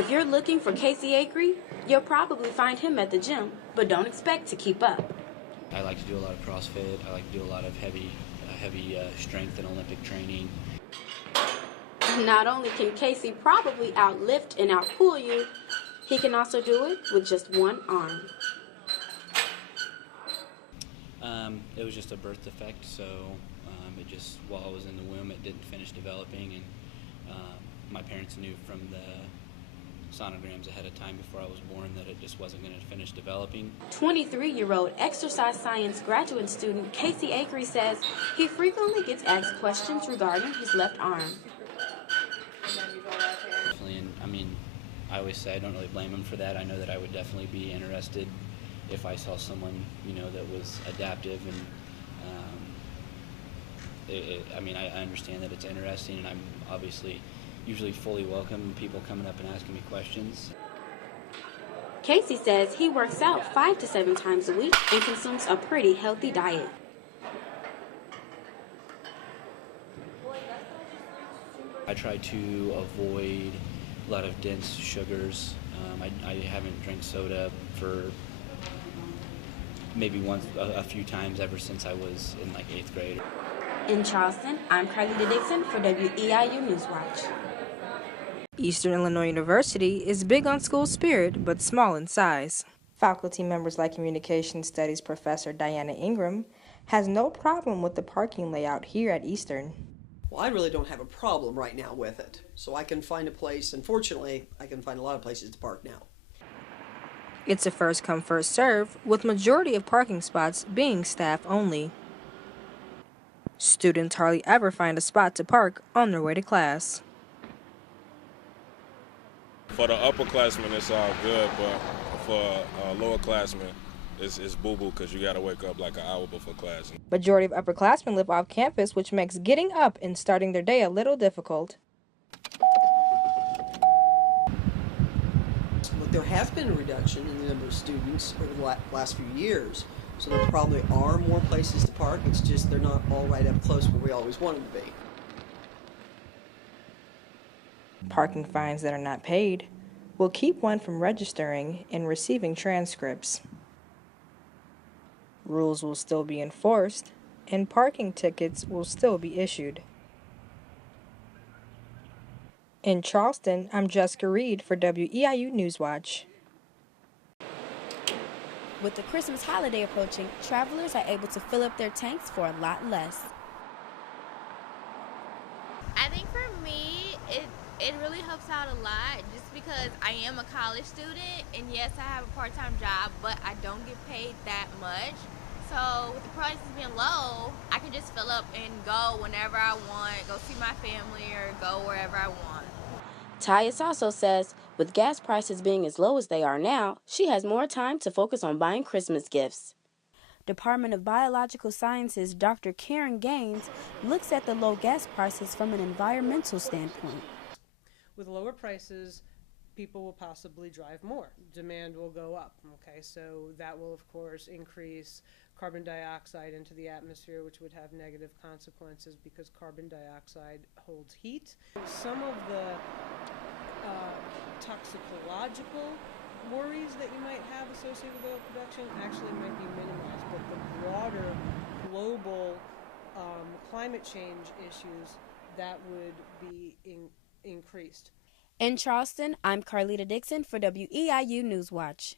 If you're looking for Casey Acree, you'll probably find him at the gym, but don't expect to keep up. I like to do a lot of CrossFit. I like to do a lot of heavy strength and Olympic training. Not only can Casey probably outlift and outpull you, he can also do it with just one arm. It was just a birth defect, so it just, while I was in the womb, it didn't finish developing, and my parents knew from the sonograms ahead of time before I was born that it just wasn't going to finish developing. 23-year-old exercise science graduate student Casey Acree says he frequently gets asked questions regarding his left arm. And I mean, I always say I don't really blame him for that. I know that I would definitely be interested if I saw someone, that was adaptive, and I understand that it's interesting, and I'm obviously usually fully welcome people coming up and asking me questions. Casey says he works out 5 to 7 times a week and consumes a pretty healthy diet. I try to avoid a lot of dense sugars. I haven't drank soda for maybe a few times ever since I was in like 8th grade. In Charleston, I'm Carlita Dixon for WEIU Newswatch. Eastern Illinois University is big on school spirit, but small in size. Faculty members like Communication Studies Professor Diana Ingram has no problem with the parking layout here at Eastern. Well, I really don't have a problem right now with it, so I can find a place, and fortunately, I can find a lot of places to park now. It's a first-come, first-serve, with majority of parking spots being staff only. Students hardly ever find a spot to park on their way to class. For the upperclassmen, it's all good, but for lowerclassmen, it's boo-boo because you got to wake up like an hour before class. Majority of upperclassmen live off campus, which makes getting up and starting their day a little difficult. But there has been a reduction in the number of students over the last few years, so there probably are more places to park. It's just they're not all right up close where we always want them to be. Parking fines that are not paid will keep one from registering and receiving transcripts. Rules will still be enforced, and parking tickets will still be issued. In Charleston, I'm Jessica Reed for WEIU Newswatch. With the Christmas holiday approaching, travelers are able to fill up their tanks for a lot less. I think for me, it really helps out a lot just because I am a college student, and yes, I have a part-time job, but I don't get paid that much. So with the prices being low, I can just fill up and go whenever I want, go see my family or go wherever I want. Tyus also says, with gas prices being as low as they are now, she has more time to focus on buying Christmas gifts. Department of Biological Sciences Dr. Karen Gaines looks at the low gas prices from an environmental standpoint. With lower prices, people will possibly drive more. Demand will go up, okay? So that will, of course, increase carbon dioxide into the atmosphere, which would have negative consequences because carbon dioxide holds heat. Some of the toxicological worries that you might have associated with oil production actually might be minimized, but the broader global climate change issues, that would be increased. In Charleston, I'm Carlita Dixon for WEIU Newswatch.